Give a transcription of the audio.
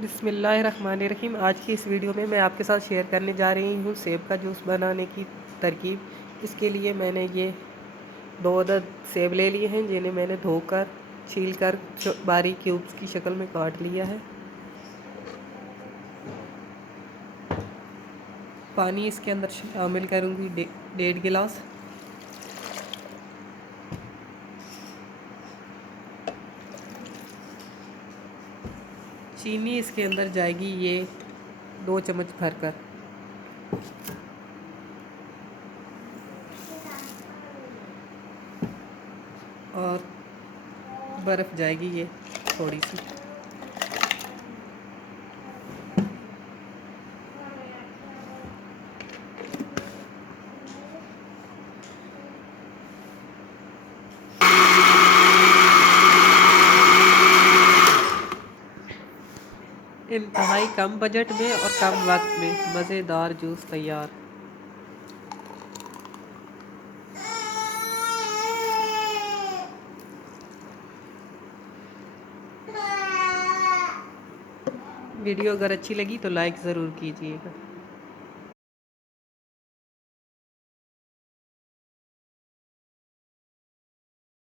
बिस्मिल्लाहिर्रहमानिर्रहीम। आज की इस वीडियो में मैं आपके साथ शेयर करने जा रही हूँ सेब का जूस बनाने की तरकीब। इसके लिए मैंने ये 2 अदद सेब ले लिए हैं, जिन्हें मैंने धोकर छीलकर बारीक क्यूब्स की शक्ल में काट लिया है। पानी इसके अंदर शामिल करूँगी 1.5 गिलास। चीनी इसके अंदर जाएगी ये 2 चम्मच भरकर। और बर्फ़ जाएगी ये थोड़ी सी। इंतहाई कम बजट में और कम वक्त में मज़ेदार जूस तैयार। वीडियो अगर अच्छी लगी तो लाइक ज़रूर कीजिएगा।